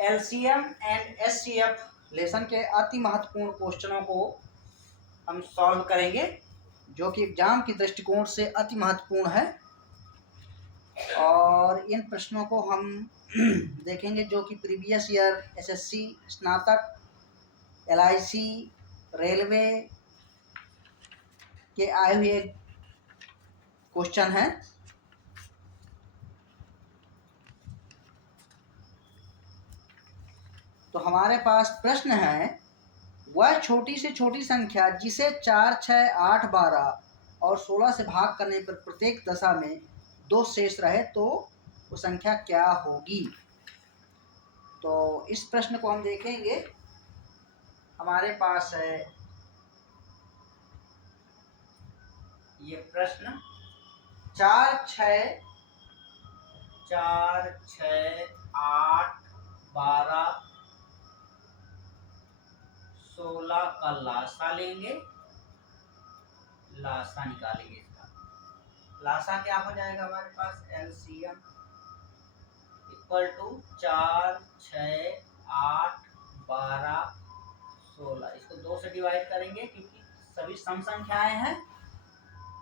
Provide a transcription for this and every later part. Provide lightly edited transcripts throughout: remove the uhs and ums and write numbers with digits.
LCM and HCF lesson के अति महत्वपूर्ण क्वेश्चनों को हम सॉल्व करेंगे, जो कि एग्जाम की दृष्टिकोण से अति महत्वपूर्ण है। और इन प्रश्नों को हम देखेंगे जो कि प्रीवियस ईयर एसएससी, स्नातक, एलआईसी, रेलवे के आए हुए क्वेश्चन हैं। तो हमारे पास प्रश्न है, वह छोटी से छोटी संख्या जिसे 4, 6, 8, 12 और 16 से भाग करने पर प्रत्येक दशा में 2 शेष रहे तो वो संख्या क्या होगी। तो इस प्रश्न को हम देखेंगे। हमारे पास है ये प्रश्न, 4, 6, 8, 12, 16 का लासा लेंगे, लासा निकालेंगे। इसका लासा क्या हो जाएगा हमारे पास, एलसीएम इक्वल टू 4, 6, 8, 12, 16। इसको 2 से डिवाइड करेंगे क्योंकि सभी सम संख्याएं हैं।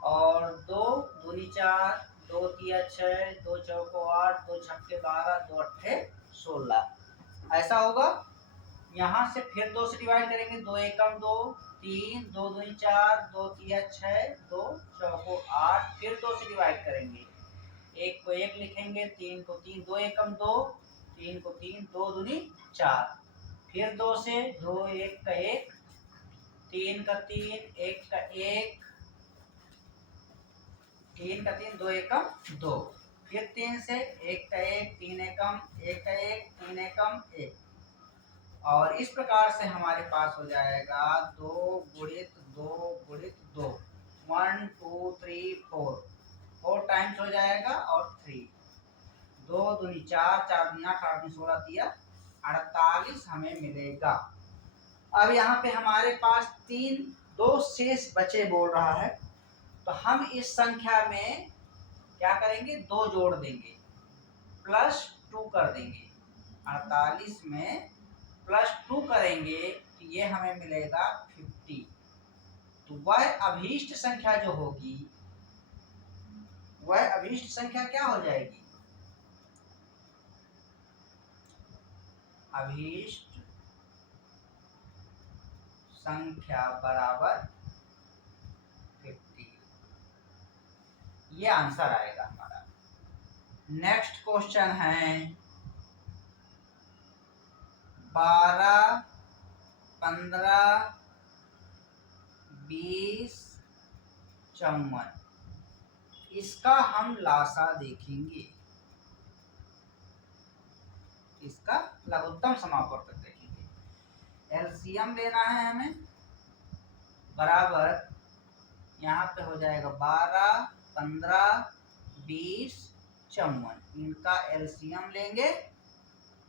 और 2 दूनी 4, 2 तिया 6, 2 चौको 8, 2 छक्के 12, 2 अट्ठे 16। ऐसा होगा। यहाँ से फिर 2 से डिवाइड करेंगे, 2 एकम 2, 3, 2 दूनी 4, 2 तिया 6, 2 चौको 8, फिर 2 से डिवाइड करेंगे। 1 को 1 लिखेंगे, 3 को 3, 2 एकम 2, 3 को 3, 2 दूनी 4, फिर 2 से 2, 1 का 1, 3 का 3, 1 का 1, 3 का 3, 2 एकम 2, फिर 3 से 1 का 1, 3 एकम 1 का 1, 3 एकम 1। और इस प्रकार से हमारे पास हो जाएगा 2 गुणित 2 गुणित 2, 1 2 3 4, 4 टाइम्स हो जाएगा। और 3, 2 दूनी 4, 4 दूनी 8, 8 दूनी 16, तिया 48 हमें मिलेगा। अब यहाँ पे हमारे पास 2 शेष बचे बोल रहा है, तो हम इस संख्या में क्या करेंगे, 2 जोड़ देंगे, +2 कर देंगे। 48 में +2 करेंगे तो ये हमें मिलेगा 50। तो वह अभीष्ट संख्या जो होगी, वह अभीष्ट संख्या क्या हो जाएगी, अभीष्ट संख्या बराबर 50। ये आंसर आएगा हमारा। नेक्स्ट क्वेश्चन है 12, 15, 20, 54। इसका हम लासा देखेंगे, इसका लघुत्तम समापवर्तक देखेंगे। एलसीएम लेना है हमें, बराबर यहाँ पे हो जाएगा 12, 15, 20, 54। इनका एलसीएम लेंगे।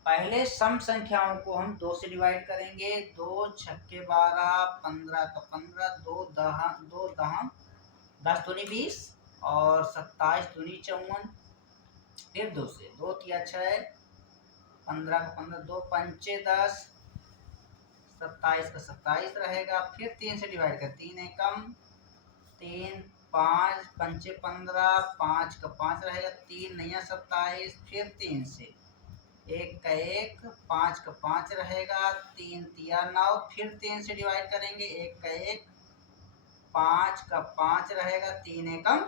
पहले सम संख्याओं को हम 2 से डिवाइड करेंगे, 2 छक्के 12, 15 का 15, 2 दहम 10 दूनी 20 और 27 दूनी 54। फिर 2 से, 2 तिया 6, 15 का 15, 2 पंचे 10, 27 का 27 रहेगा। फिर 3 से डिवाइड कर, 3 एकम 3, 5 पंचे 15, 5 का 5 रहेगा, 3 नया 27। फिर 3 से, 1 का 1, 5 का 5 रहेगा, 3 तिया 9। फिर 3 से डिवाइड करेंगे, 1 का 1, 5 का 5 रहेगा, 3 एकम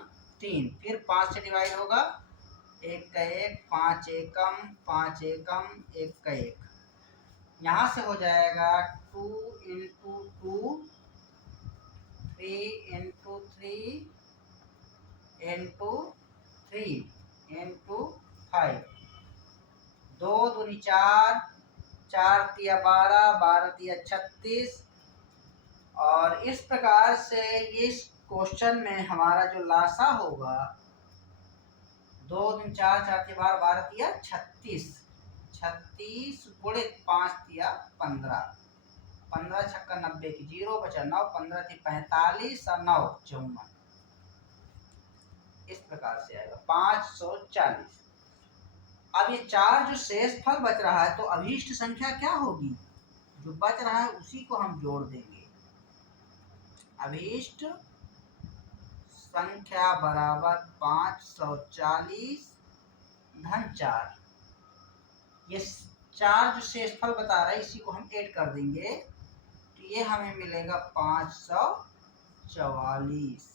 3। फिर 5 से डिवाइड होगा, 1 का 1, 5 एकम 5 एकम 1 का 1। यहाँ से हो जाएगा 2 इंटू 2, 3 इंटू 3 इंटू 3 इंटू 5, 2 दूनी 4, 4 तिया 12, 12 तिया 36। और इस प्रकार से इस क्वेश्चन में हमारा जो लासा होगा, 2 दूनी 4, 4 तिया 12, 12 तिया 36, 36 गुणित 5 तिया 15, 15 छक्का 90 की 0 बचा 9, 15 थी 45 और 9 54। इस प्रकार से आएगा 540। अब ये 4 जो शेष फल बच रहा है तो अभीष्ट संख्या क्या होगी, जो बच रहा है उसी को हम जोड़ देंगे। अभीष्ट संख्या बराबर 540 धन 4। ये 4 जो शेषफल बता रहा है इसी को हम ऐड कर देंगे तो ये हमें मिलेगा 544।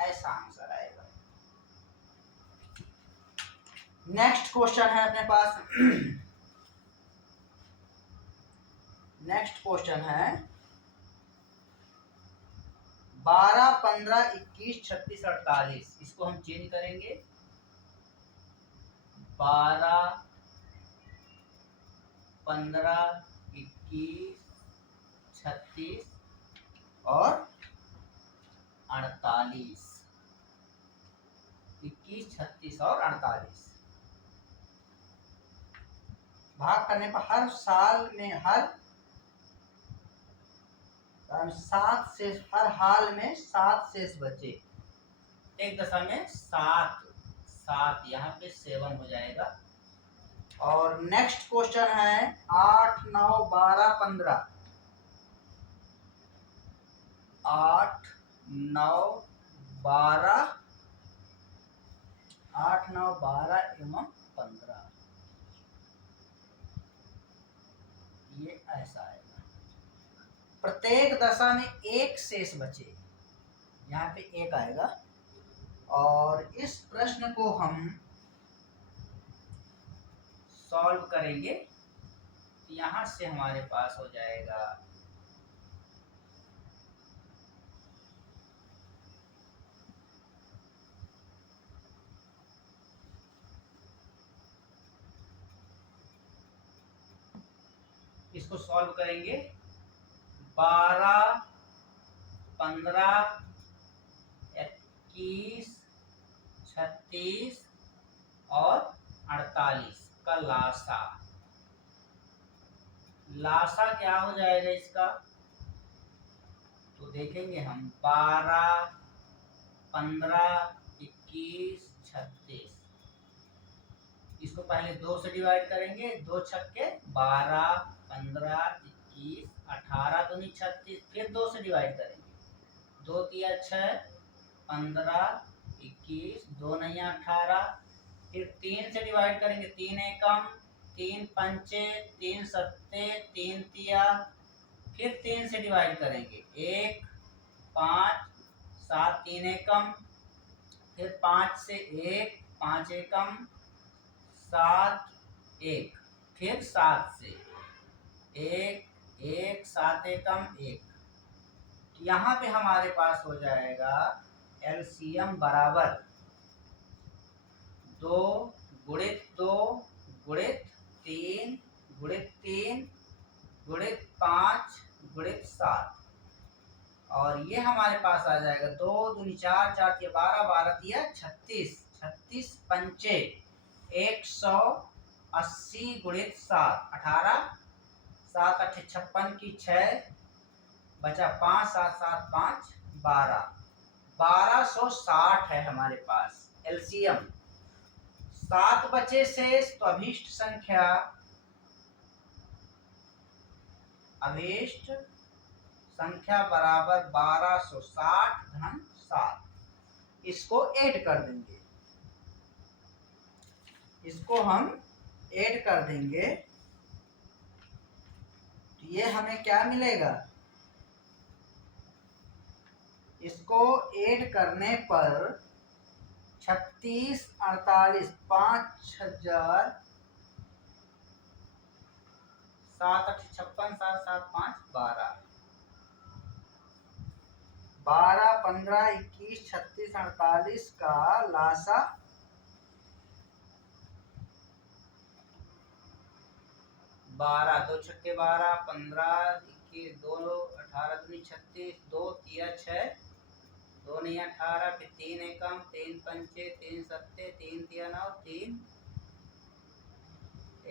ऐसा आंसर आएगा। नेक्स्ट क्वेश्चन है अपने पास नेक्स्ट क्वेश्चन है 12, 15, 21, 36, 48। इसको हम चेंज करेंगे। 12, 15, 21, 36 और 48। 21, 36 और 48 भाग करने पर हर साल में हर 7 शेष, हर हाल में 7 शेष बचे। एक दशा में 7 यहाँ पे 7 हो जाएगा। और नेक्स्ट क्वेश्चन है 8, 9, 12, 15। 8, 9, 12, 8, 9, 12 एवं 15। ये ऐसा आएगा। प्रत्येक दशा में एक शेष बचे, यहाँ पे एक आएगा। और इस प्रश्न को हम सॉल्व करेंगे। यहाँ से हमारे पास हो जाएगा इसको सॉल्व करेंगे। 12, 15, 21, 36 और 48 का लासा क्या हो जाएगा इसका, तो देखेंगे हम। 12, 15, 21, 36। इसको पहले 2 से डिवाइड करेंगे। 2 छक्के 12, 15, 21, 18 दूनी 36। फिर 2 से डिवाइड करेंगे। 2 तिया 6, 15, 21, 2 नैया 18। फिर 3 से डिवाइड करेंगे। 3 एकम, 3 पंचे, 3 सत्ते, 3 तिया। फिर 3 से डिवाइड करेंगे। 1, 5, 7, 3 एकम। फिर 5 से 1, 5 एकम, 7, 1। फिर 7 से 1, 1, 7 एकम 1। यहाँ पे हमारे पास हो जाएगा एलसीएम बराबर 2 गुणित 2 गुणित 3 गुणित 3 गुणित 5 गुणित 7। और ये हमारे पास आ जाएगा 2 दूनी 4, 4 तिया 12, 12 तिया 36, 36 पंचे 180 गुणित 7, 18, 7 8 56 की 6 बचा 5, 7 7 5 12, 1260 है हमारे पास एलसीएम। 7 बचे शेष तो अभीष्ट संख्या बराबर 1260 धन 7। इसको ऐड कर देंगे। इसको हम ऐड कर देंगे तो ये हमें क्या मिलेगा, इसको ऐड करने पर 36, 48, 5000, 7 8 56, 7 7 5 12, 12, 15, 21, 36, 48 का लासा 12, 2 छक्के 12, 15, 21, 2 18 दूनी 36, 2 तिया 6, 2 नहीं 18, फिर 3 एकम, 3 पंचे, 3 सत्ते, 3 तिया 9, 3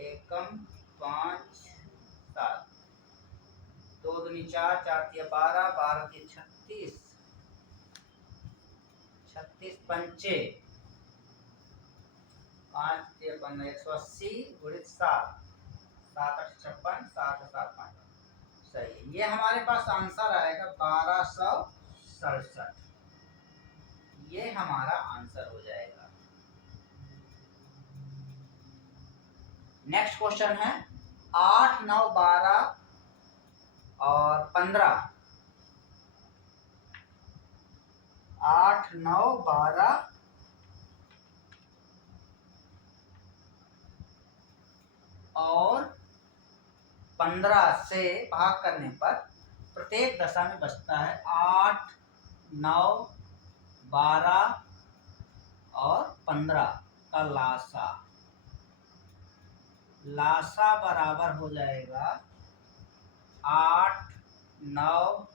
एकम 5 7, 2 दूनी 4, 4 तिया 12, 12 तिया 36, 36 पंचे 5 3 15 180 गुणित 7, 7 8 56, 7 7 5 सही। ये हमारे पास आंसर आएगा 1267। ये हमारा आंसर हो जाएगा। नेक्स्ट क्वेश्चन है 8 9 12 और 15। 8 9 12 और 15 से भाग करने पर प्रत्येक दशा में बचता है 8 9 12 और 15 का लासा। लासा बराबर हो जाएगा 8 9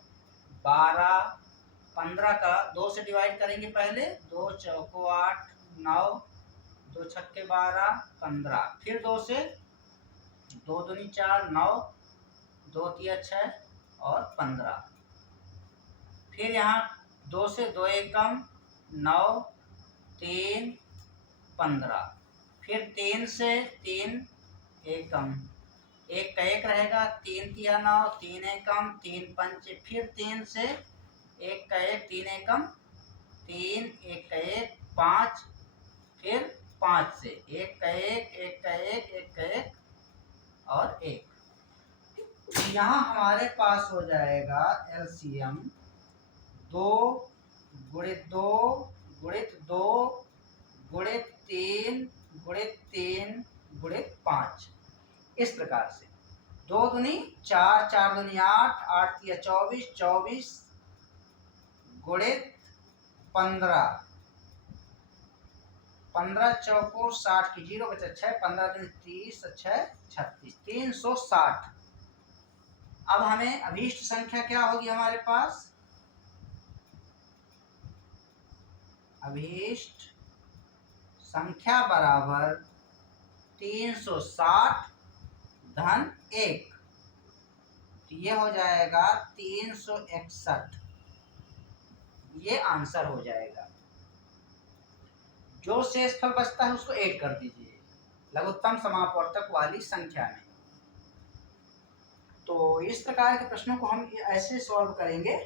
12 15 का 2 से डिवाइड करेंगे पहले, 2 चौको 8 9 2 छक्के 12 15, फिर 2 से, 2 दूनी 4 9 2 तिया 6 और 15, फिर यहाँ 2 से 2 एकम 9 3 15, फिर 3 से 3 एकम, एक का एक रहेगा, 3 तिया 9 3 एकम 3 पंच, फिर 3 से एक का एक 3 एकम 3 एक का एक 5, फिर 5 से एक का एक का एक का एक और 1। यहाँ हमारे पास हो जाएगा एलसीएम 2 गुणित 2 गुणित 2 गुणित 3 गुणित 3 गुणित 5। इस प्रकार से 2 दूनी 4 4 दूनी 8 8 तिया 24 24 गुणित 15 15 चौको 60 की 0 बचा 6 15 दूनी 30 6 36 360। अब हमें अभीष्ट संख्या क्या होगी हमारे पास? अभीष्ट संख्या बराबर 360 धन 1, तो ये हो जाएगा 361। ये आंसर हो जाएगा। जो शेषफल बचता है उसको ऐड कर दीजिए लघुत्तम समापवर्तक वाली संख्या में। तो इस प्रकार के प्रश्नों को हम ऐसे सॉल्व करेंगे।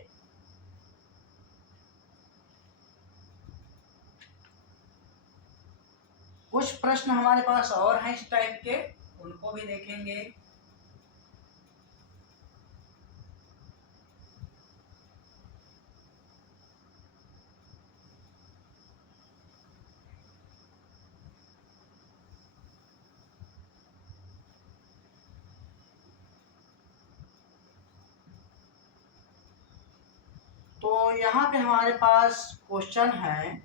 कुछ प्रश्न हमारे पास और हैं इस टाइप के, उनको भी देखेंगे। तो यहाँ पे हमारे पास क्वेश्चन है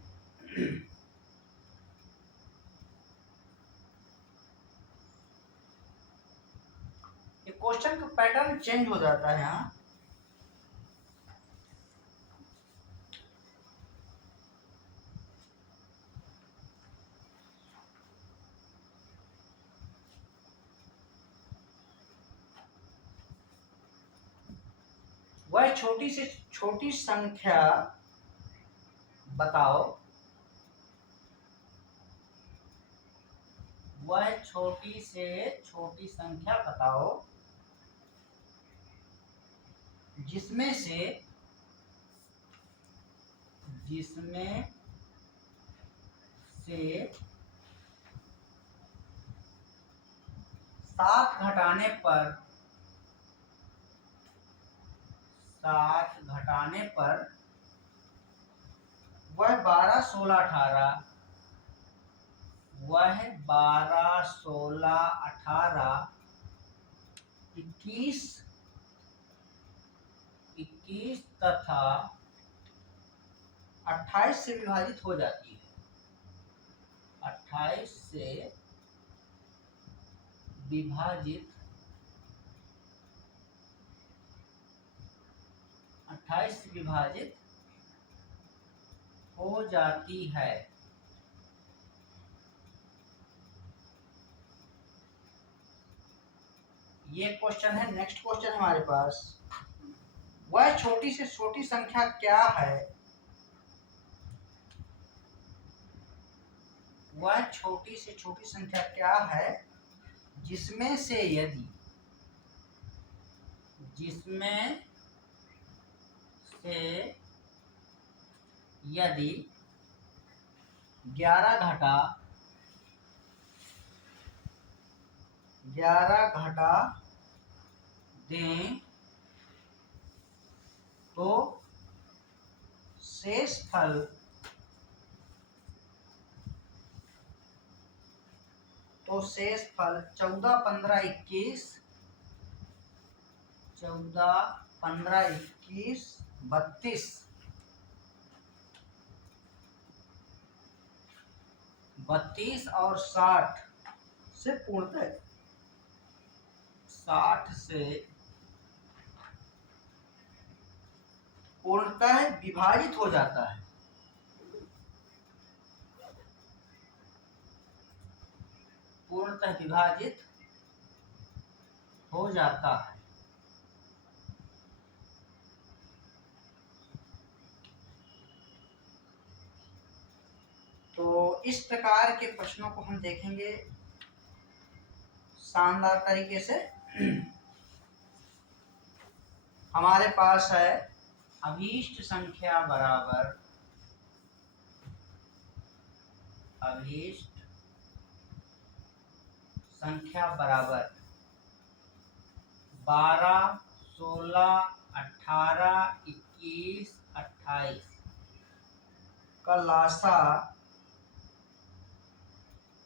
क्वेश्चन का पैटर्न चेंज हो जाता है यहाँ। वह छोटी से छोटी संख्या बताओ, वह छोटी से छोटी संख्या बताओ जिसमें से 7 घटाने पर वह 12 16 18, वह 12 16 18 21 तथा 28 से विभाजित हो जाती है। 28 से विभाजित हो जाती है। ये क्वेश्चन है। नेक्स्ट क्वेश्चन हमारे पास, वह छोटी से छोटी संख्या क्या है? वह छोटी से छोटी संख्या क्या है जिसमें से यदि 11 घटा दें तो शेष फल 14, 15, 21, 32 और 60 से पूर्णतः 60 से पूर्णतः विभाजित हो जाता है। पूर्णतः विभाजित हो जाता है। तो इस प्रकार के प्रश्नों को हम देखेंगे शानदार तरीके से। हमारे पास है अभीष्ट संख्या बराबर 12, 16, 18, 21, 28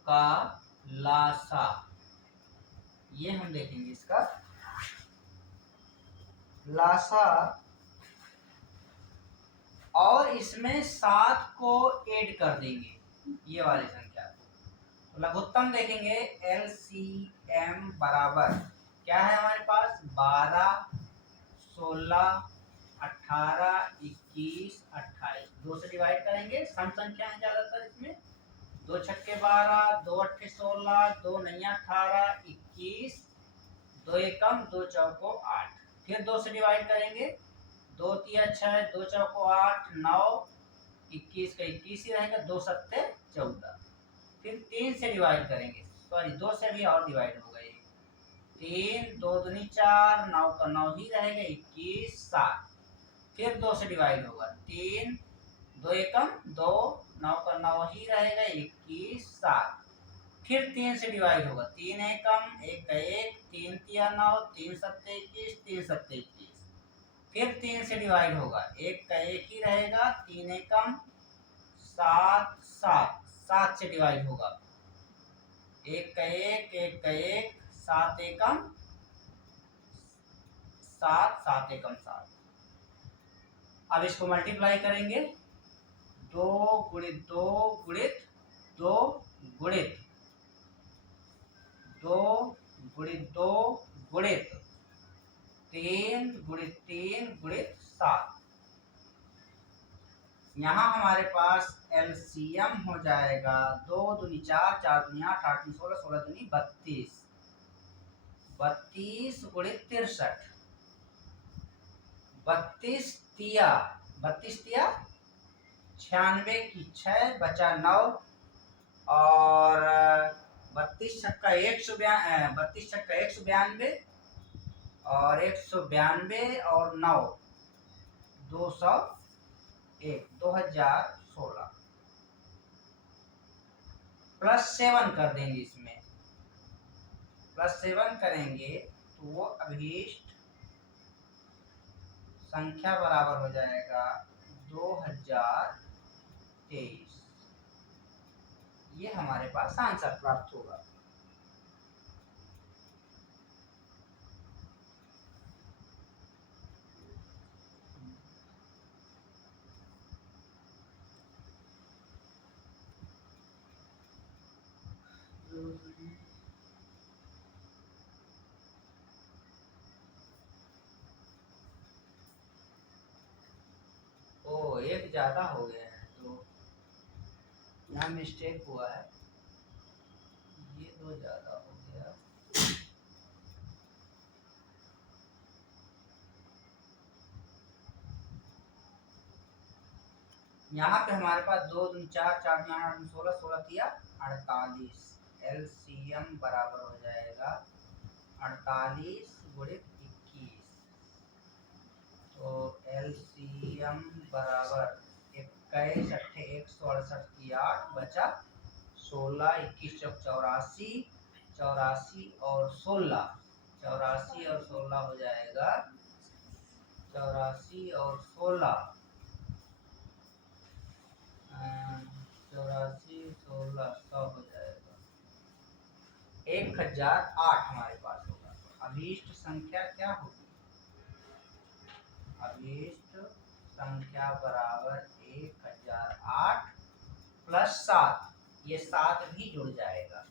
का लासा ये हम देखेंगे इसका लासा, और इसमें 7 को ऐड कर देंगे ये वाली संख्या को। तो लघुत्तम देखेंगे LCM बराबर क्या है हमारे पास 12, 16, 18, 21, 28 2 से डिवाइड करेंगे। सम संख्या है ज्यादातर इसमें 2 छक्के 12, 2 अट्ठे 16, 2 नैया 18, 21, 2 एकम 2 चौको 8। फिर 2 से डिवाइड करेंगे 2 तिया 6, 2 चौको 8, 9, 21 का 21 ही रहेगा, 2 सत्ते 14। फिर 3 से डिवाइड करेंगे, सॉरी 2 से भी और डिवाइड हो गए 3, 2 दूनी 4, 9 का 9 ही रहेगा, 21, 7। फिर 2 से डिवाइड होगा 3, 2 एकम 2, 9 का 9 ही रहेगा, 21, 7। फिर 3 से डिवाइड होगा 3 एकम 1 का 1, 3 तिया 9, 3 सत्ते 21, 3 सत्ते 21। फिर 3 से डिवाइड होगा 1 का 1 ही रहेगा, 3 एकम 7, 7 7 से डिवाइड होगा 1 का 1, 1 का 1, 7 एकम 7, 7 एकम 7। अब इसको मल्टीप्लाई करेंगे 2 गुणित 2 गुणित 2 गुणित 2 गुणित 2 गुणित 3 गुणित 3 गुणित 7। यहाँ हमारे पास LCM हो जाएगा 2 दूनी 4, 4 दूनी 8, 8 दूनी 16, 16 दूनी 32, 32 गुणित 63, 32 तिया 96 की 6 बचा 9 और 32 छक्का 192 और 192 और 9 201 2016 +7 कर देंगे। इसमें +7 करेंगे तो वो अभीष्ट संख्या बराबर हो जाएगा 2023। ये हमारे पास आंसर प्राप्त होगा। ओ एक ज़्यादा हो गया है तो यहाँ मिस्टेक हुआ है, ये 2 ज़्यादा हो गया। यहाँ पे हमारे पास 2 दूनी 4, 4 दूनी 8 16, 16 तिया 48। एलसीएम बराबर हो जाएगा 48 गुणित 21। तो एलसीएम बराबर 21 अट्ठे 168 की 8 बचा 16, 21 चौक 84, 84 और 16, 84 और 16 हो जाएगा 84 और 16, 84 16 100 हो जाएगा 1008 हमारे पास होगा। तो अभीष्ट संख्या क्या होगी? अभीष्ट संख्या बराबर 1008 प्लस 7, ये 7 भी जुड़ जाएगा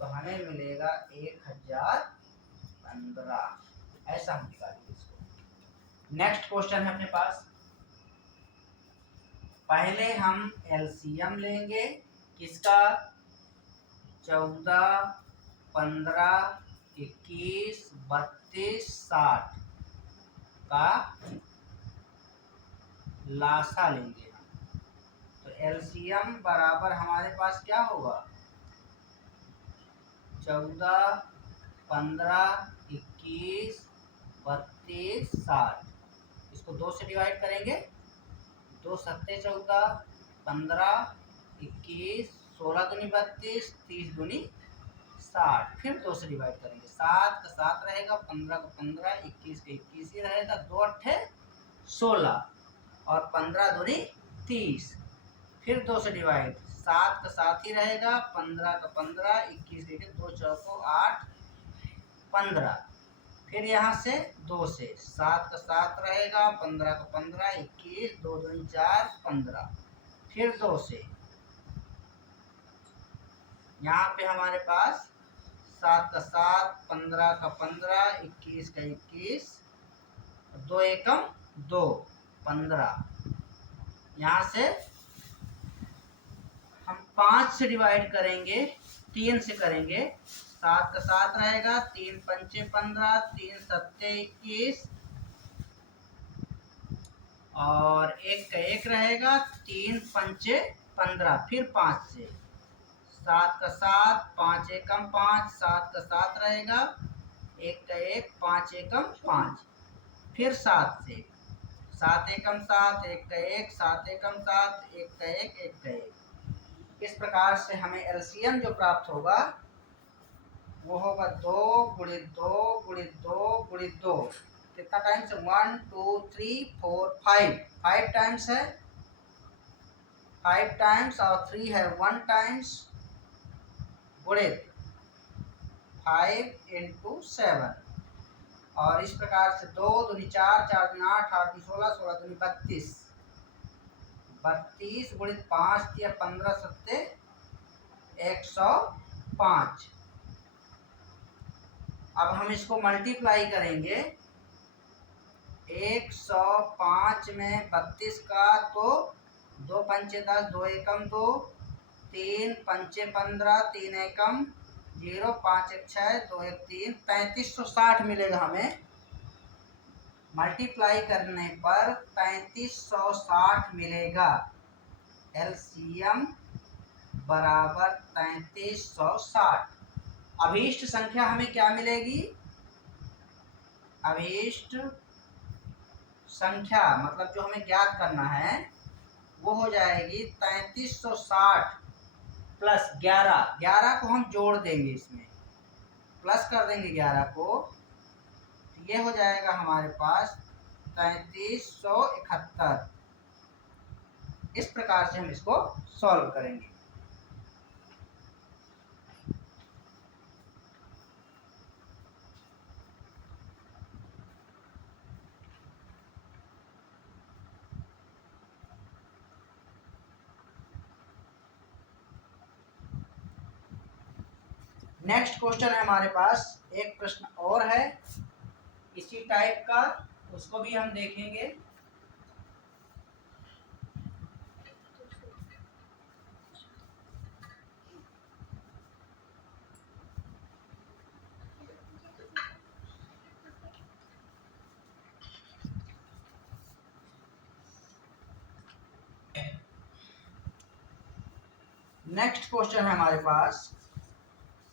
तो हमें मिलेगा 1015। ऐसा हम निकालेंगे इसको। नेक्स्ट क्वेश्चन है अपने पास। पहले हम एलसीएम लेंगे किसका? 14, 15, 21, 32, 60 का लासा लेंगे हम। तो एलसीएम बराबर हमारे पास क्या होगा? 14, 15, 21, 32, 60। इसको 2 से डिवाइड करेंगे। 2 सत्ते 14, 15, 21, 16 दूनी 32, 30 दूनी 60। फिर 2 से डिवाइड करेंगे। 7 का 7 रहेगा, 15 का 15, 21 का 21 ही रहेगा। 2 अट्ठे 16 और 15 दूनी 30। फिर 2 से डिवाइड, 7 का 7 ही रहेगा, 15 का 15, 21 का 2 चौको 8, 15। फिर यहाँ से 2 से 7 का 7 रहेगा, 15 का 15, 21, 2 दूनी 4, 15। फिर 2 से यहाँ पे हमारे पास 7 का 7, 15 का 15, 21 का 21, 2 एकम 2, 15। यहाँ से हम 5 से डिवाइड करेंगे, 3 से करेंगे। 7 का 7 रहेगा, 3 पंचे 15, 3 सत्ते 21 और 1 का 1 रहेगा, 3 पंचे 15। फिर 5 से 7 का 7, 5 एकम 5, 7 का 7 रहेगा, 1 का 1, 5 एकम 5। फिर 7 से 7 एकम 7, 1 का 1, 7 एकम 7, 1 का 1, 1 का 1। इस प्रकार से हमें एलसीएम जो प्राप्त होगा वो होगा 2 गुणित 2 गुणित 2 गुणित 2। कितना टाइम्स? 1 2 3 4 5। 5 टाइम्स है, 5 टाइम्स और 3 है 1 टाइम्स गुणित 5 इंटू 7। और इस प्रकार से 2 दूनी 4, 4 दूनी 8, 8 दूनी 16, 16 दूनी 32, 32 गुणित 5 दिया 15 सत्ते 105। अब हम इसको मल्टीप्लाई करेंगे। 105 में 32 का तो 2 पंचे 10, 2 एकम 2, 3 पंचे 15, 3 एकम 0, 5 एक 6, 2 एक 3, 3560 मिलेगा हमें। मल्टीप्लाई करने पर 3560 मिलेगा। एलसीएम बराबर 3560। अभीष्ट संख्या हमें क्या मिलेगी? अभीष्ट संख्या मतलब जो हमें ज्ञात करना है वो हो जाएगी 3360 प्लस 11। 11 को हम जोड़ देंगे, इसमें प्लस कर देंगे 11 को, ये हो जाएगा हमारे पास 3371। इस प्रकार से हम इसको सॉल्व करेंगे। नेक्स्ट क्वेश्चन है हमारे पास, एक प्रश्न और है इसी टाइप का, उसको भी हम देखेंगे। नेक्स्ट क्वेश्चन है हमारे पास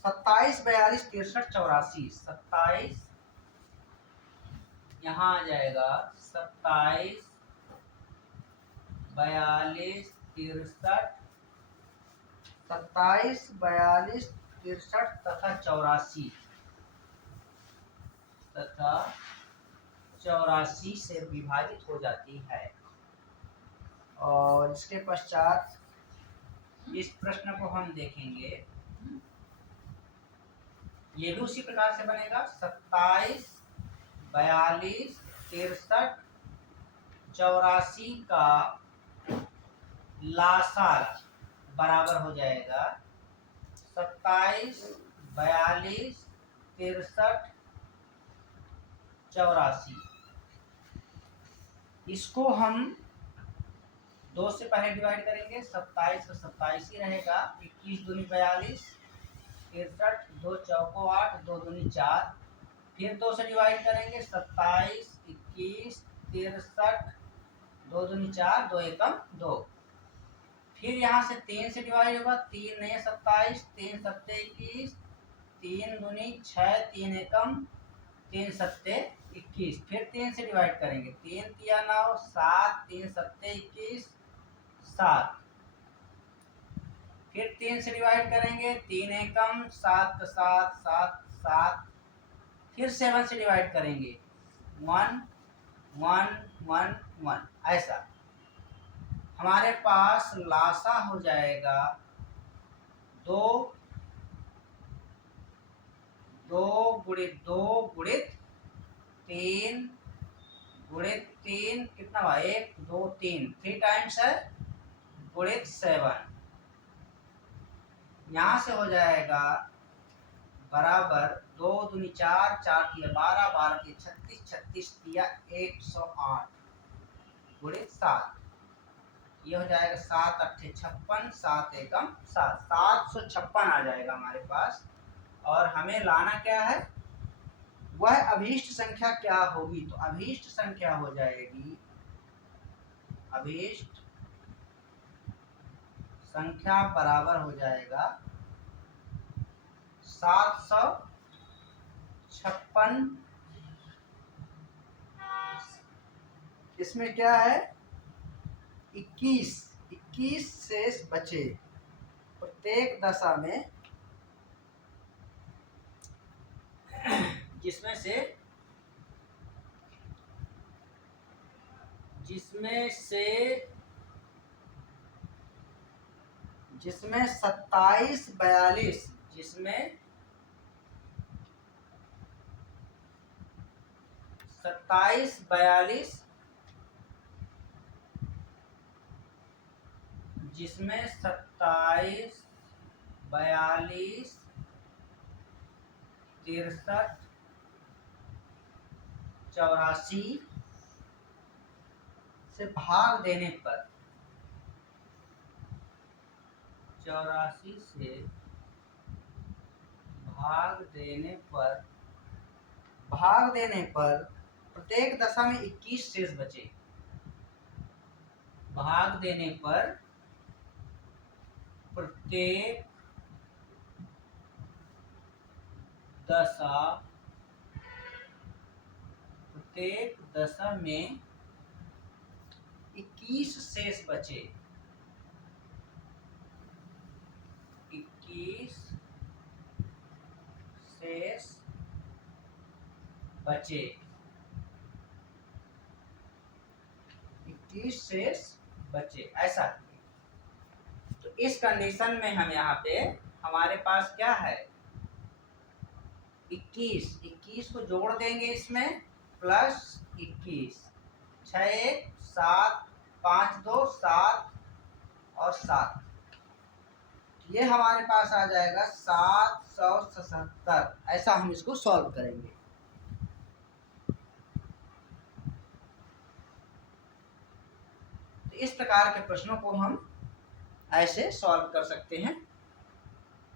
27 42 63 84। 27 यहाँ आ जाएगा 27 42 63, 27 42 63 तथा 84 से विभाजित हो जाती है। और इसके पश्चात इस प्रश्न को हम देखेंगे, ये भी उसी प्रकार से बनेगा 27 42 63 84 का लासार बराबर हो जाएगा 27 42 63 84। इसको हम 2 से पहले डिवाइड करेंगे, 27 का 27 ही रहेगा, 21 दूनी 42, 63 2 चौको 8, 2 दूनी 4, फिर 2 से डिवाइड करेंगे 27 21 63, 2 दूनी 4, 2 एकम 2, फिर यहाँ से 3 से डिवाइड होगा, 3 नहीं 27, 3 सत्ते 21, 3 दूनी 6, 3 एकम 3 सत्ते 21, फिर 3 से डिवाइड करेंगे, 3 तिया 9, 7 3 सत्ते 21 7, फिर 3 से डिवाइड करेंगे, 3 एकम 7 7 7 7, फिर 7 से डिवाइड करेंगे 1 1 1 1। ऐसा हमारे पास लासा हो जाएगा 2 2 गुणित 2 गुणित 3 गुणित 3 कितना हुआ 1 2 3, 3 टाइम्स है गुणित 7, यहाँ से हो जाएगा बराबर 2 दूनी 4 4 तिया 12 12 तिया 36 36 तिया 108 गुणित 7, ये हो जाएगा 7 अट्ठे 56 7 एकम 7, 756 आ जाएगा हमारे पास। और हमें लाना क्या है, वह अभीष्ट संख्या क्या होगी, तो अभीष्ट संख्या हो जाएगी, अभीष्ट संख्या बराबर हो जाएगा 756। इसमें क्या है 21 शेष बचे, प्रत्येक दशा में जिसमें 27 42 जिसमें 27 42 जिसमें 27 42 63 84 से भाग देने पर 84 से भाग देने पर प्रत्येक दशा में 21 शेष बचे, भाग देने पर प्रत्येक दशा में 21 शेष बचे, 21 शेष बचे, 21 शेष बचे, ऐसा। तो इस कंडीशन में हम यहाँ पे हमारे पास क्या है 21 को जोड़ देंगे इसमें प्लस 21, 6 1 7 5 2 7 और 7, ये हमारे पास आ जाएगा 777। ऐसा हम इसको सॉल्व करेंगे। तो इस प्रकार के प्रश्नों को हम ऐसे सॉल्व कर सकते हैं।